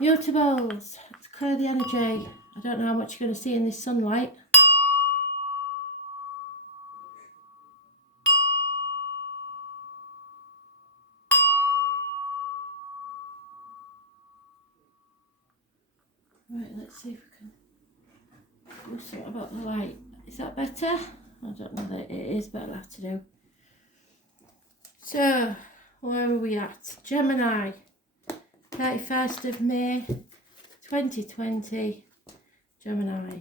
Mutables, let's clear the energy. I don't know how much you're going to see in this sunlight. Right, let's see if we can do something about the light. Is that better? I don't know that it is, but I'll have to do. So, where are we at? Gemini, 31st of May, 2020, Gemini.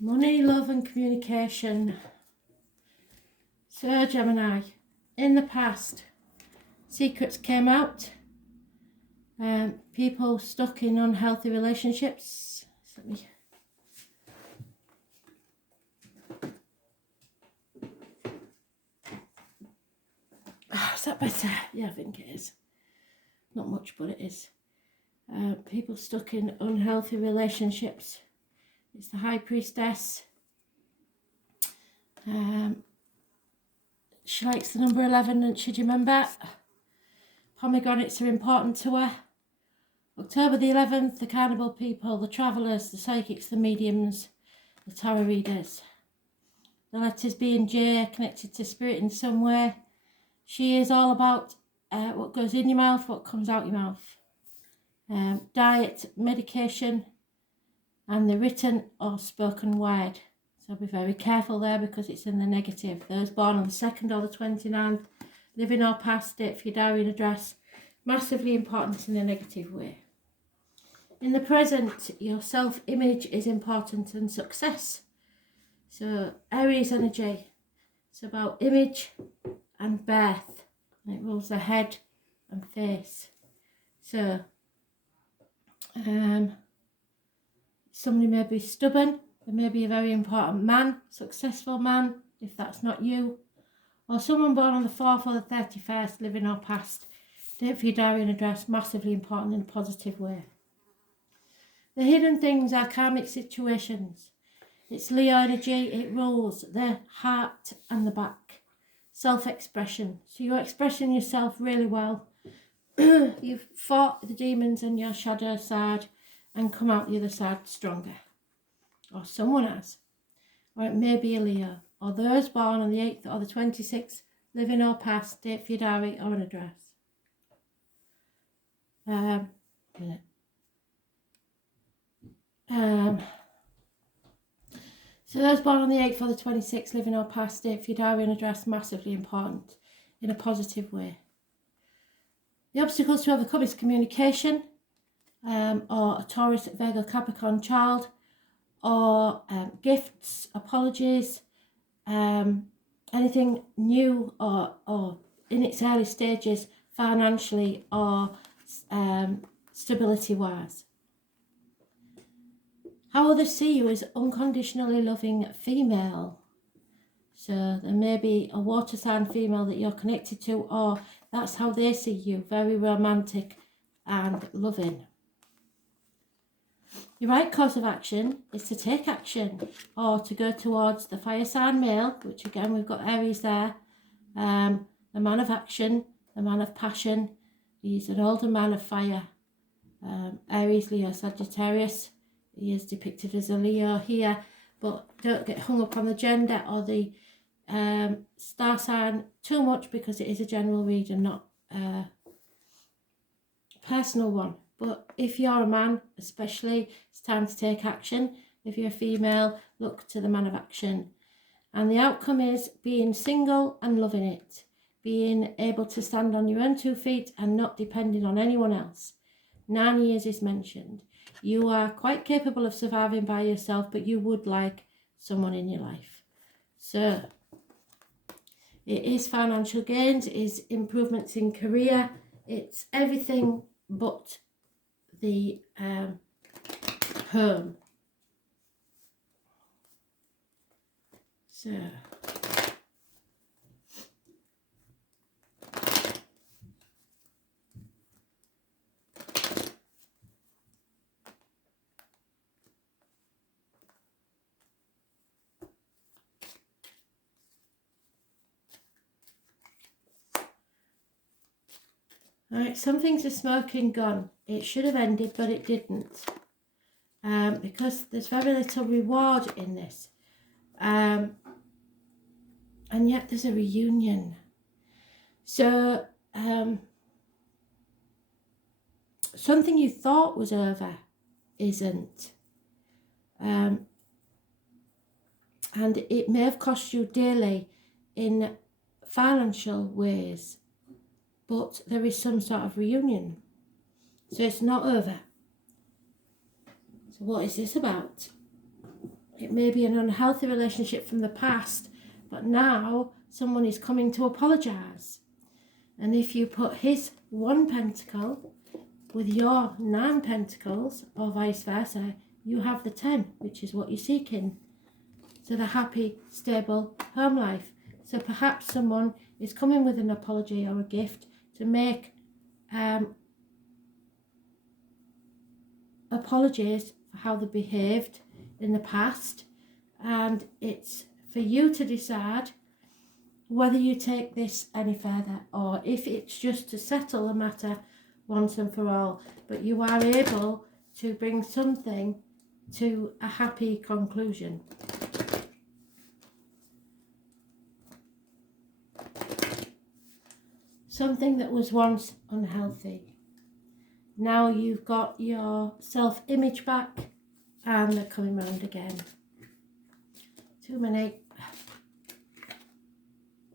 Money, love and communication. So Gemini, in the past, secrets came out. People stuck in unhealthy relationships. So let me... is that better? Yeah, I think it is. Not much, but it is. People stuck in unhealthy relationships. It's the High Priestess. She likes the number 11, and should you remember? Pomegranates are important to her. October the 11th, the Carnival people, the travellers, the psychics, the mediums, the tarot readers. The letters B and J connected to spirit in some way. She is all about what goes in your mouth, what comes out your mouth. Diet, medication, and the written or spoken word. So be very careful there because it's in the negative. Those born on the 2nd or the 29th, living or past, date for your diary and address, massively important in a negative way. In the present, your self-image is important and success. So Aries energy, it's about image and birth. And it rules the head and face. So somebody may be stubborn. There may be a very important man, successful man, if that's not you. Or someone born on the 4th or the 31st, living or past. Date for your diary and address, massively important in a positive way. The hidden things are karmic situations. It's Leo energy, it rules the heart and the back. Self-expression. So you're expressing yourself really well. You've fought the demons and your shadow side and come out the other side stronger. Or someone has. Or it may be a Leo. Or those born on the 8th or the 26th, living or past, date for your diary or an address. So those born on the 8th or the 26th, living or past, date for your diary and address, massively important in a positive way. The obstacles to overcome is communication, or a Taurus, Virgo, Capricorn child, or gifts, apologies, anything new or in its early stages financially or stability wise. How others see you is unconditionally loving female. So there may be a water sign female that you're connected to, or that's how they see you, very romantic and loving. Your right course of action is to take action or to go towards the fire sign male, which again we've got Aries there, the man of action, the man of passion. He's an older man of fire. Aries, Leo, Sagittarius. He is depicted as a Leo here, but don't get hung up on the gender or the star sign too much because it is a general read and not a personal one. But if you're a man, especially, it's time to take action. If you're a female, look to the man of action. And the outcome is being single and loving it. Being able to stand on your own 2 feet and not depending on anyone else. 9 years is mentioned. You are quite capable of surviving by yourself, but you would like someone in your life. So it is financial gains, it is improvements in career, it's everything but the home. So right, some things are smoking gun. It should have ended, but it didn't. Because there's very little reward in this. And yet there's a reunion. So, something you thought was over isn't. And it may have cost you dearly in financial ways, but there is some sort of reunion. So it's not over. So what is this about? It may be an unhealthy relationship from the past, but now someone is coming to apologise. And if you put his 1 pentacle with your 9 pentacles, or vice versa, you have the 10, which is what you're seeking. So the happy, stable home life. So perhaps someone is coming with an apology or a gift to make apologies for how they behaved in the past, and it's for you to decide whether you take this any further or if it's just to settle the matter once and for all. But you are able to bring something to a happy conclusion. Something that was once unhealthy. Now you've got your self-image back and they're coming round again. Too many.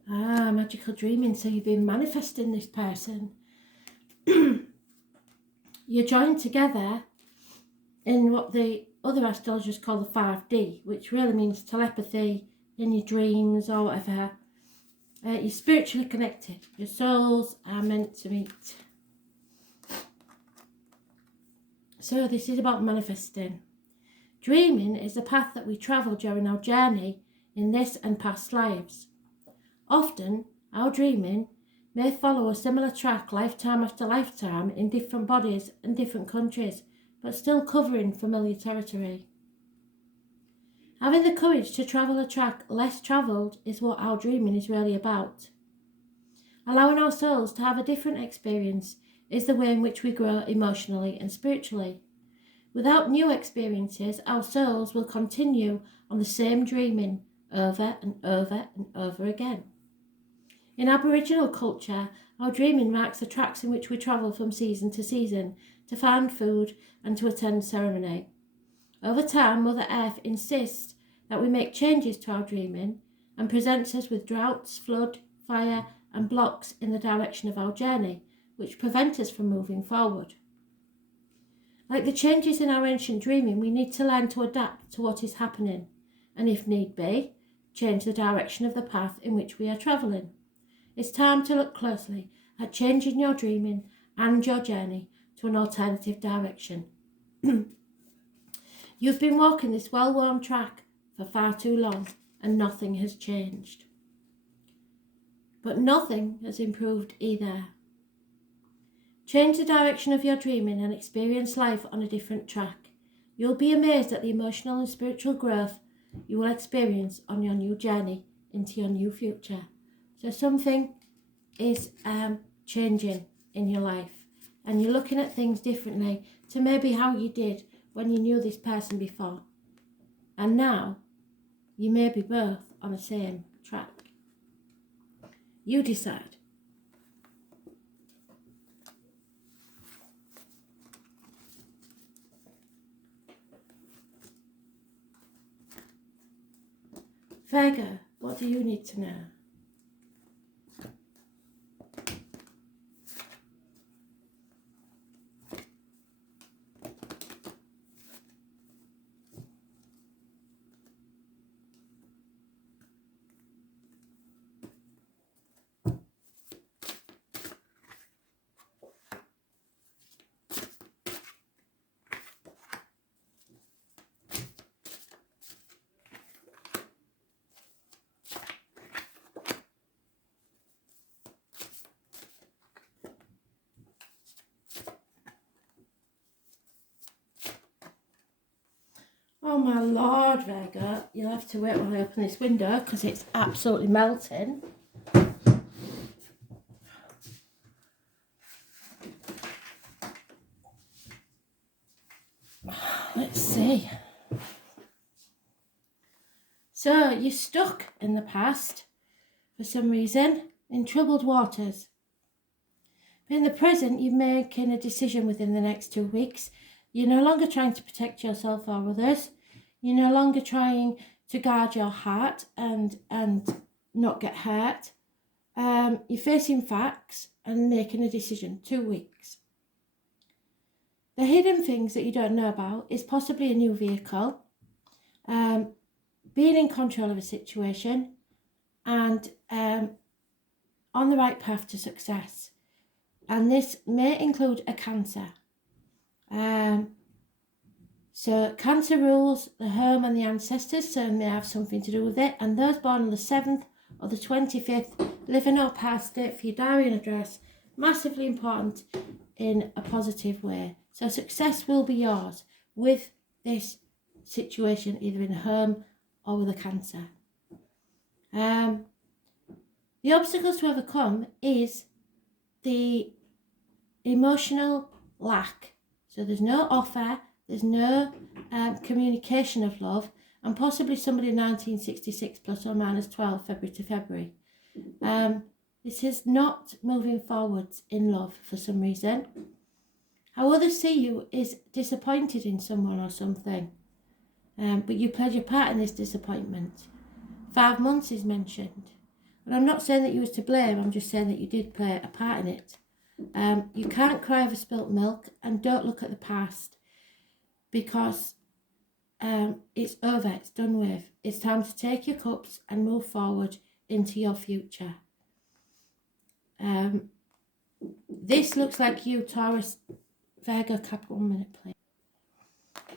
Magical dreaming. So you've been manifesting this person. You're joined together in what the other astrologers call the 5D, which really means telepathy in your dreams or whatever. You're spiritually connected. Your souls are meant to meet. So this is about manifesting. Dreaming is the path that we travel during our journey in this and past lives. Often, our dreaming may follow a similar track lifetime after lifetime in different bodies and different countries, but still covering familiar territory. Having the courage to travel a track less travelled is what our dreaming is really about. Allowing our souls to have a different experience is the way in which we grow emotionally and spiritually. Without new experiences, our souls will continue on the same dreaming over and over and over again. In Aboriginal culture, our dreaming marks the tracks in which we travel from season to season to find food and to attend ceremony. Over time, Mother Earth insists that we make changes to our dreaming and presents us with droughts, flood, fire and blocks in the direction of our journey, which prevent us from moving forward. Like the changes in our ancient dreaming, we need to learn to adapt to what is happening and, if need be, change the direction of the path in which we are travelling. It's time to look closely at changing your dreaming and your journey to an alternative direction. You've been walking this well-worn track for far too long and nothing has changed. But nothing has improved either. Change the direction of your dreaming and experience life on a different track. You'll be amazed at the emotional and spiritual growth you will experience on your new journey into your new future. So something is changing in your life and you're looking at things differently to maybe how you did when you knew this person before. And now you may be both on the same track. You decide. Virgo, what do you need to know? my Lord, Virgo. You'll have to wait while I open this window because it's absolutely melting. Let's see. So, you're stuck in the past for some reason, in troubled waters. But in the present, you're making a decision within the next 2 weeks. You're no longer trying to protect yourself or others. You're no longer trying to guard your heart and not get hurt. You're facing facts and making a decision. 2 weeks. The hidden things that you don't know about is possibly a new vehicle, being in control of a situation, and on the right path to success. And this may include a Cancer. So Cancer rules the home and the ancestors, so may have something to do with it. And those born on the 7th or the 25th, live in or past it for your diary and address. Massively important in a positive way. So success will be yours with this situation, either in a home or with a Cancer. The obstacles to overcome is the emotional lack. So there's no offer, there's no communication of love, and possibly somebody in 1966 plus or minus 12 February to February. This is not moving forwards in love for some reason. How others see you is disappointed in someone or something, but you played your part in this disappointment. 5 months is mentioned. And I'm not saying that you was to blame, I'm just saying that you did play a part in it. You can't cry over spilt milk, and don't look at the past because it's over, it's done with. It's time to take your cups and move forward into your future. This looks like you, Taurus, Virgo, Capricorn. 1 minute, please.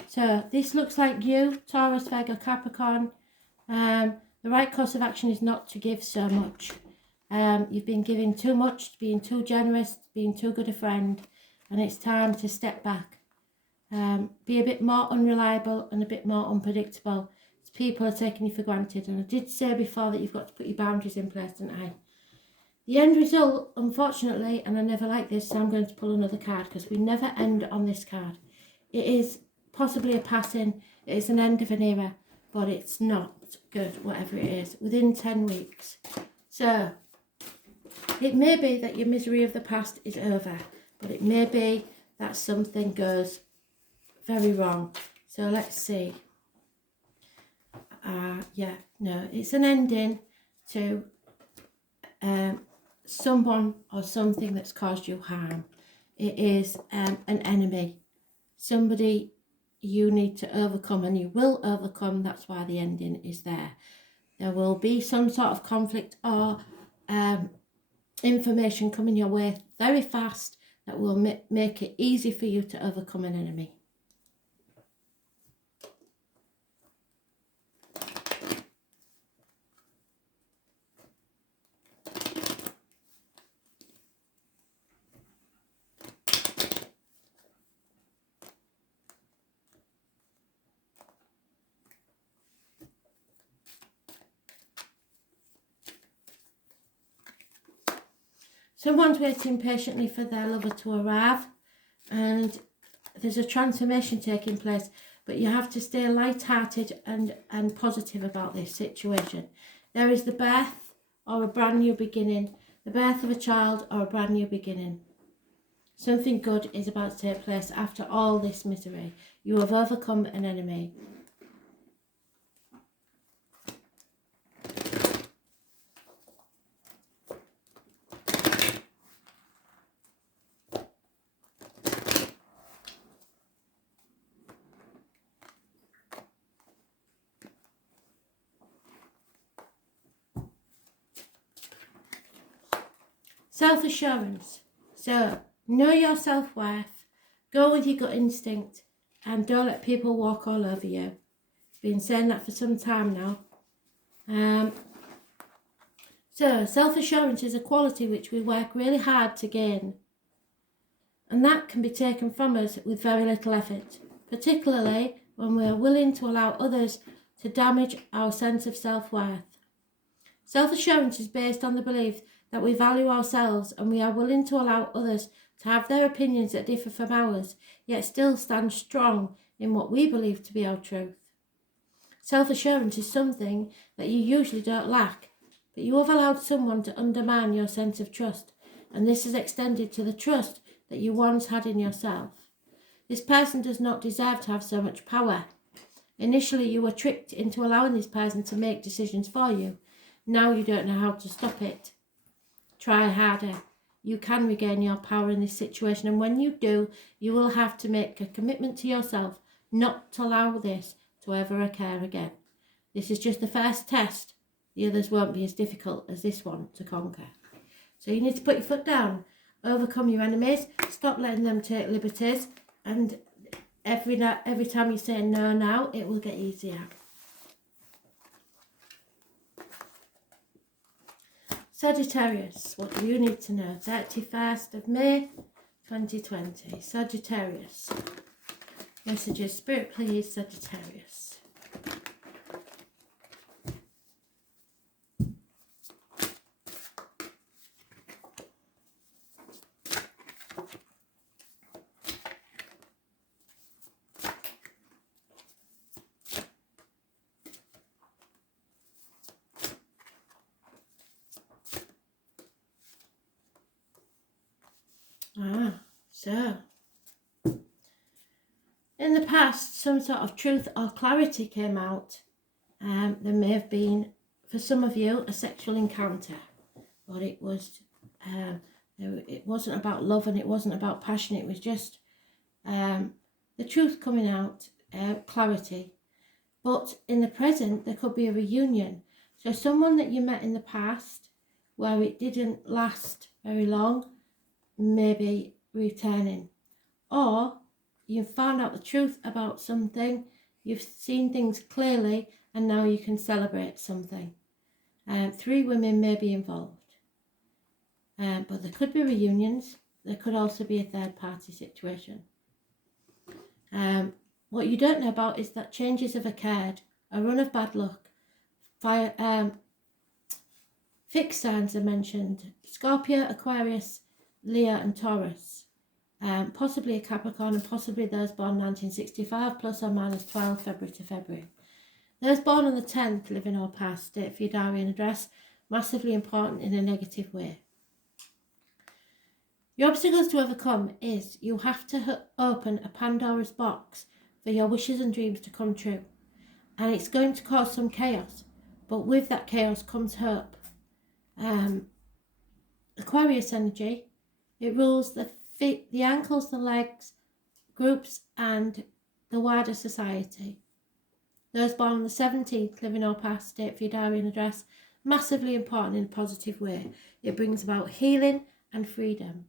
So this looks like you, Taurus, Virgo, Capricorn. The right course of action is not to give so much. You've been giving too much, being too generous, being too good a friend, and it's time to step back. Be a bit more unreliable and a bit more unpredictable. People are taking you for granted, and I did say before that you've got to put your boundaries in place, didn't I? The end result, unfortunately, and I never like this, so I'm going to pull another card because we never end on this card. It is possibly a passing, it is an end of an era, but it's not good, whatever it is, within 10 weeks. So, it may be that your misery of the past is over, but it may be that something goes very wrong. So let's see. It's an ending to someone or something that's caused you harm. It is an enemy, somebody you need to overcome, and you will overcome. That's why the ending is there. There will be some sort of conflict or information coming your way very fast that will make it easy for you to overcome an enemy. Someone's waiting patiently for their lover to arrive, and there's a transformation taking place, but you have to stay light-hearted and positive about this situation. There is the birth or a brand new beginning, the birth of a child or a brand new beginning. Something good is about to take place after all this misery. You have overcome an enemy. Self-assurance. So, know your self-worth, go with your gut instinct, and don't let people walk all over you. I've been saying that for some time now. So, self-assurance is a quality which we work really hard to gain. And that can be taken from us with very little effort, particularly when we are willing to allow others to damage our sense of self-worth. Self-assurance is based on the belief that we value ourselves and we are willing to allow others to have their opinions that differ from ours, yet still stand strong in what we believe to be our truth. Self-assurance is something that you usually don't lack, but you have allowed someone to undermine your sense of trust, and this has extended to the trust that you once had in yourself. This person does not deserve to have so much power. Initially, you were tricked into allowing this person to make decisions for you. Now you don't know how to stop it. Try harder. You can regain your power in this situation, and when you do, you will have to make a commitment to yourself not to allow this to ever occur again. This is just the first test. The others won't be as difficult as this one to conquer. So you need to put your foot down, overcome your enemies, stop letting them take liberties, and every time you say no now, it will get easier. Sagittarius, what do you need to know? 31st of May 2020. Sagittarius. Messages, Spirit please, Sagittarius. So in the past, some sort of truth or clarity came out. There may have been, for some of you, a sexual encounter, but it wasn't about love and it wasn't about passion. It was just the truth coming out, clarity. But in the present, there could be a reunion. So someone that you met in the past, where it didn't last very long, maybe returning, or you've found out the truth about something, you've seen things clearly, and now you can celebrate something. 3 women may be involved, but there could be reunions. There could also be a third party situation. What you don't know about is that changes have occurred, a run of bad luck, fixed signs are mentioned: Scorpio, Aquarius, Leo and Taurus, possibly a Capricorn, and possibly those born 1965 plus or minus 12 February to February. Those born on the 10th, living or past, date for your diary and address, massively important in a negative way. Your obstacles to overcome is you have to open a Pandora's box for your wishes and dreams to come true, and it's going to cause some chaos, but with that chaos comes hope. Aquarius energy, it rules the feet, the ankles, the legs, groups and the wider society. Those born on the 17th, living or past, date for your diary and address, massively important in a positive way. It brings about healing and freedom.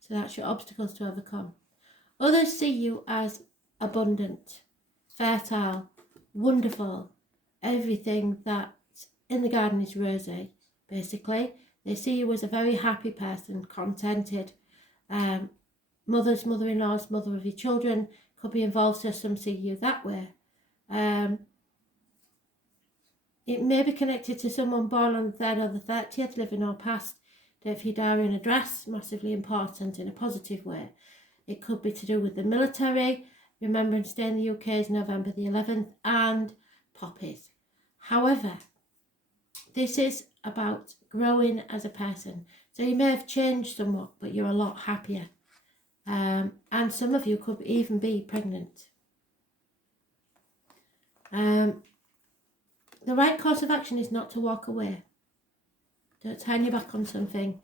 So that's your obstacles to overcome. Others see you as abundant, fertile, wonderful, everything that in the garden is rosy, basically. They see you as a very happy person, contented. Mothers, mother-in-laws, mother of your children could be involved, so some see you that way. It may be connected to someone born on the 3rd or the 30th, living or past, date for your diary and address, massively important in a positive way. It could be to do with the military, remembering to stay in the UK is November the 11th, and poppies. However, this is about growing as a person. So you may have changed somewhat, but you're a lot happier. And some of you could even be pregnant. The right course of action is not to walk away. Don't turn your back on something.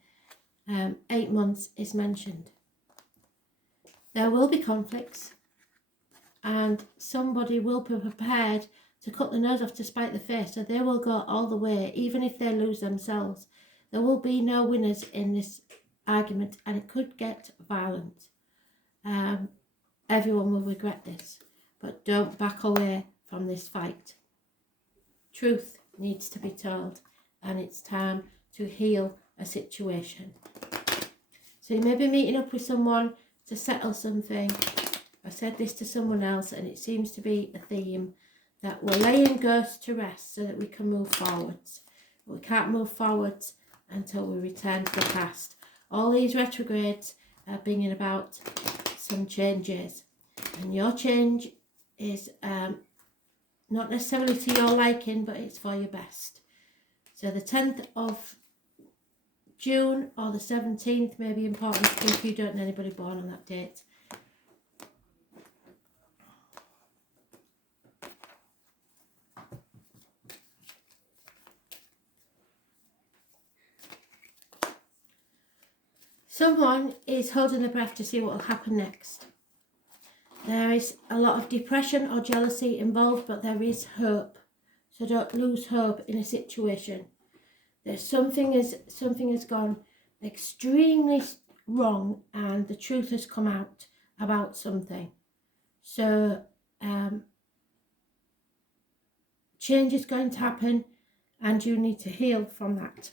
8 months is mentioned. There will be conflicts, and somebody will be prepared to cut the nose off to spite the face, so they will go all the way, even if they lose themselves. There will be no winners in this argument, and it could get violent. Everyone will regret this, but don't back away from this fight. Truth needs to be told, and it's time to heal a situation. So you may be meeting up with someone to settle something, I said this to someone else, and it seems to be a theme that we're laying ghosts to rest so that we can move forwards. But we can't move forwards until we return to the past. All these retrogrades are bringing about some changes, and your change is not necessarily to your liking, but it's for your best. So the 10th of June or the 17th may be important if you don't know anybody born on that date. Someone is holding their breath to see what will happen next. There is a lot of depression or jealousy involved, but there is hope. So don't lose hope in a situation. There's something has gone extremely wrong, and the truth has come out about something. So change is going to happen, and you need to heal from that.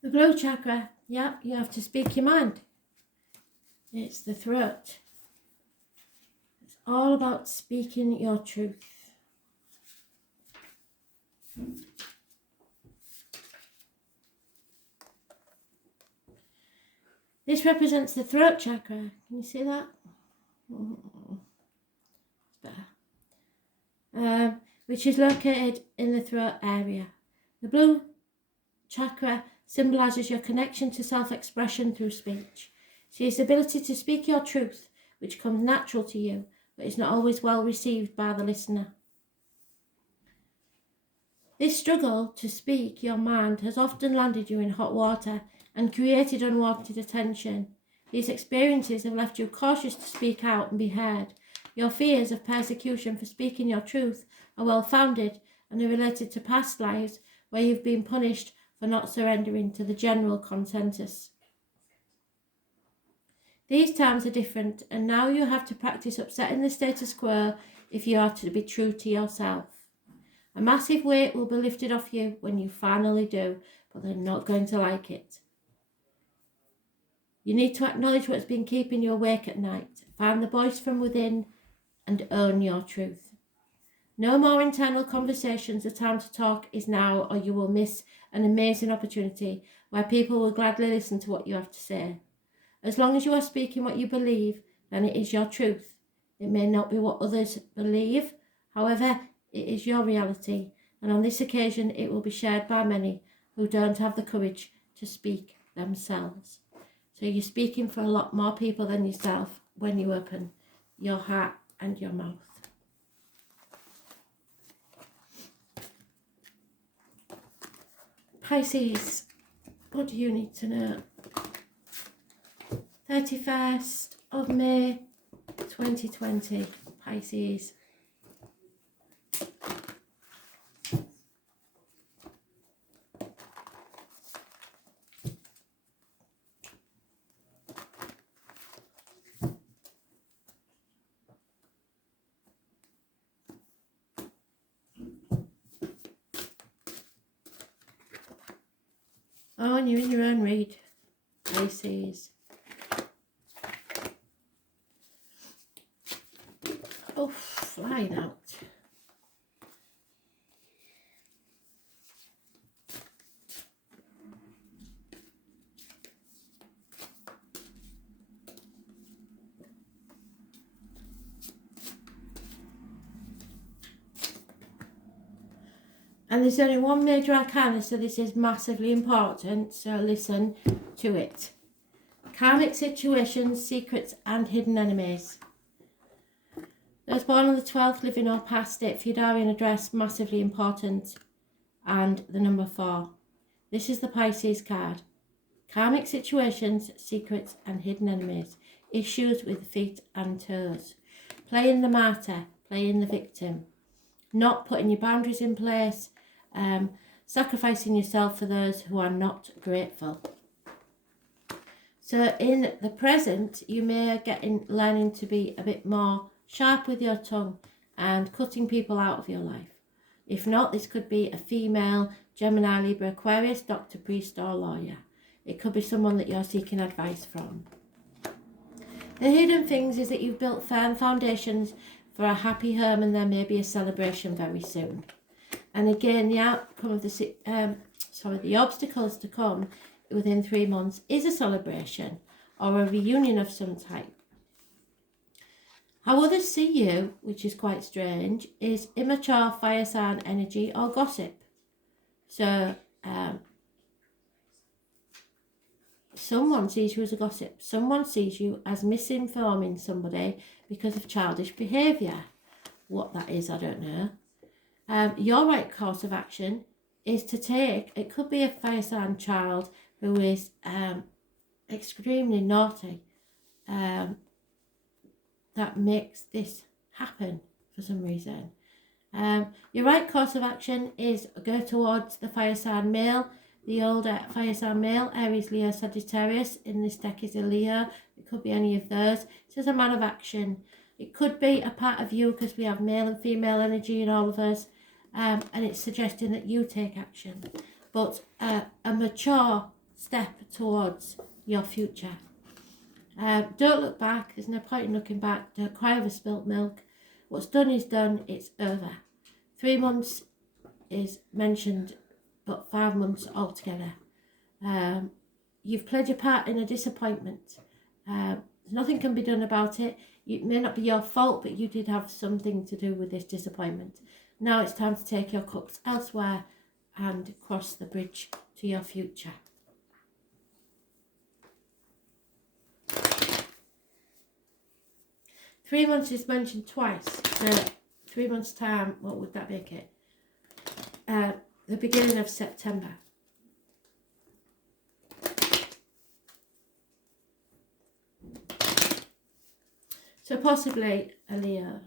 The blue chakra, yeah, you have to speak your mind. It's the throat. It's all about speaking your truth. This represents the throat chakra. Can you see that? It's better. Which is located in the throat area. The blue chakra symbolises your connection to self-expression through speech. She has the ability to speak your truth, which comes natural to you, but is not always well received by the listener. This struggle to speak your mind has often landed you in hot water and created unwanted attention. These experiences have left you cautious to speak out and be heard. Your fears of persecution for speaking your truth are well-founded and are related to past lives where you've been punished for not surrendering to the general consensus. These times are different, and now you have to practice upsetting the status quo if you are to be true to yourself. A massive weight will be lifted off you when you finally do, but they're not going to like it. You need to acknowledge what's been keeping you awake at night, find the voice from within, and own your truth. No more internal conversations. The time to talk is now, or you will miss an amazing opportunity where people will gladly listen to what you have to say. As long as you are speaking what you believe, then it is your truth. It may not be what others believe, however, it is your reality, and on this occasion it will be shared by many who don't have the courage to speak themselves. So you're speaking for a lot more people than yourself when you open your heart and your mouth. Pisces, what do you need to know? 31st of May 2020, Pisces. Oh, and you're in your own read, Pisces. Oh, flying out. And there's only one major arcana, so this is massively important, so listen to it. Karmic situations, secrets and hidden enemies. Those born on the 12th, living or past it, Fudarian address, massively important. And the number 4. This is the Pisces card. Karmic situations, secrets and hidden enemies. Issues with feet and toes. Playing the martyr, playing the victim. not putting your boundaries in place, sacrificing yourself for those who are not grateful. So in the present, you may get learning to be a bit more sharp with your tongue and cutting people out of your life. If not, this could be a female, Gemini, Libra, Aquarius, doctor, priest or lawyer. It could be someone that you're seeking advice from. The hidden things is that you've built firm foundations for a happy home, and there may be a celebration very soon. And again, the outcome of the obstacles to come within 3 months is a celebration or a reunion of some type. How others see you, which is quite strange, is immature fire sign energy or gossip. So someone sees you as a gossip. Someone sees you as misinforming somebody because of childish behaviour. What that is, I don't know. Your right course of action is to take, it could be a fire sign child who is extremely naughty, that makes this happen for some reason. Your right course of action is go towards the fire sign male, the older fire sign male, Aries, Leo, Sagittarius. In this deck is a Leo. It could be any of those. It is a man of action. It could be a part of you because we have male and female energy in all of us. And it's suggesting that you take action. But a mature step towards your future. Don't look back. There's no point in looking back. Don't cry over spilt milk. What's done is done. It's over. 3 months is mentioned, but 5 months altogether. You've played your part in a disappointment. Nothing can be done about it. It may not be your fault, but you did have something to do with this disappointment. Now it's time to take your cups elsewhere and cross the bridge to your future. Three months is mentioned twice. So 3 months' time, what would that make it? The beginning of September. So possibly a Leo.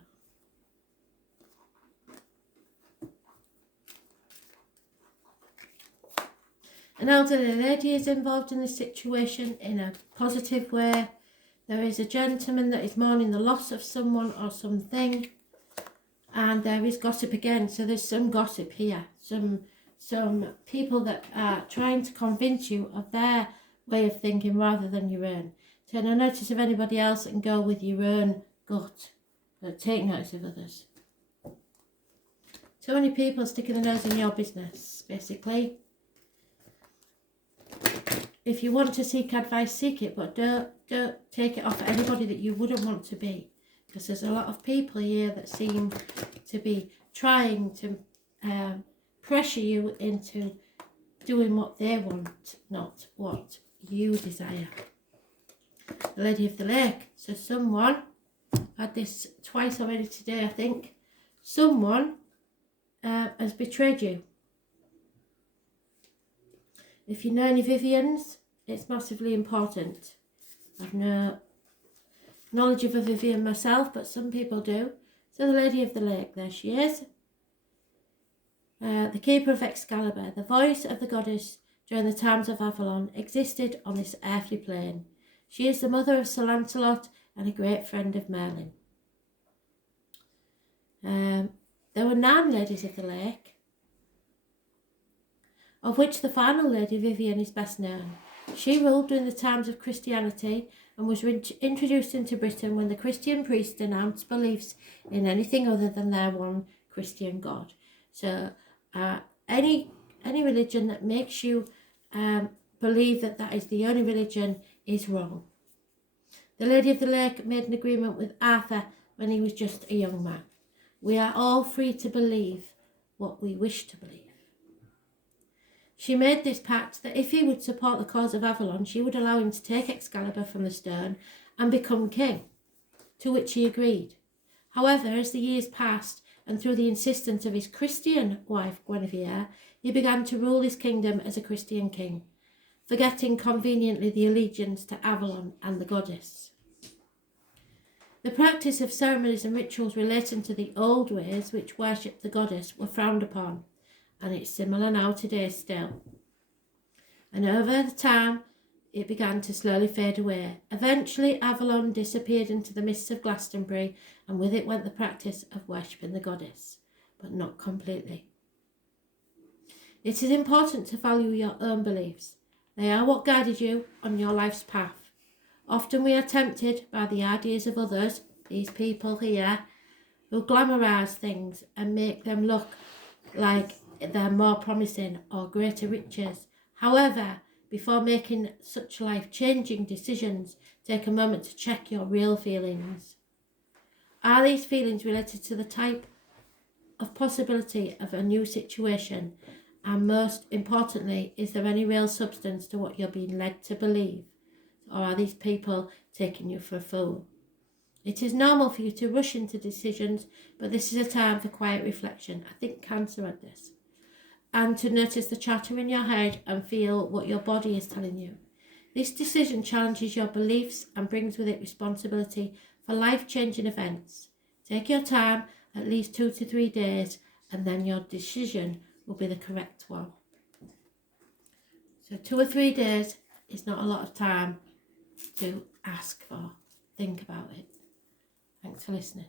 An elderly lady is involved in this situation in a positive way. There is a gentleman that is mourning the loss of someone or something. And there is gossip again. So there's some gossip here. Some people that are trying to convince you of their way of thinking rather than your own. Take no notice of anybody else and go with your own gut. But take notice of others. Too many people sticking their nose in your business, basically. If you want to seek advice, seek it, but don't take it off anybody that you wouldn't want to be. Because there's a lot of people here that seem to be trying to pressure you into doing what they want, not what you desire. The Lady of the Lake. So someone, I've had this twice already today, I think. Someone has betrayed you. If you know any Vivians, it's massively important. I've no knowledge of a Vivian myself, but some people do. So the Lady of the Lake, there she is. The Keeper of Excalibur, the voice of the goddess during the times of Avalon, existed on this earthly plane. She is the mother of Sir Lancelot and a great friend of Merlin. There were 9 ladies of the lake, of which the final lady, Vivian, is best known. She ruled during the times of Christianity and was introduced into Britain when the Christian priests denounced beliefs in anything other than their one Christian God. So any religion that makes you believe that that is the only religion is wrong. The Lady of the Lake made an agreement with Arthur when he was just a young man. We are all free to believe what we wish to believe. She made this pact that if he would support the cause of Avalon, she would allow him to take Excalibur from the stone and become king, to which he agreed. However, as the years passed, and through the insistence of his Christian wife, Guinevere, he began to rule his kingdom as a Christian king, forgetting conveniently the allegiance to Avalon and the goddess. The practice of ceremonies and rituals relating to the old ways which worshipped the goddess were frowned upon, and it's similar now today still. And over the time, it began to slowly fade away. Eventually, Avalon disappeared into the mists of Glastonbury, and with it went the practice of worshipping the goddess, but not completely. It is important to value your own beliefs. They are what guided you on your life's path. Often we are tempted by the ideas of others, these people here, who glamorise things and make them look like they're more promising or greater riches. However, before making such life-changing decisions, take a moment to check your real feelings. Are these feelings related to the type of possibility of a new situation? And most importantly, is there any real substance to what you're being led to believe? Or are these people taking you for a fool? It is normal for you to rush into decisions, but this is a time for quiet reflection. I think Cancer had this. And to notice the chatter in your head and feel what your body is telling you. This decision challenges your beliefs and brings with it responsibility for life-changing events. Take your time, at least 2 to 3 days, and then your decision will be the correct one. So 2 or 3 days is not a lot of time to ask for. Think about it. Thanks for listening.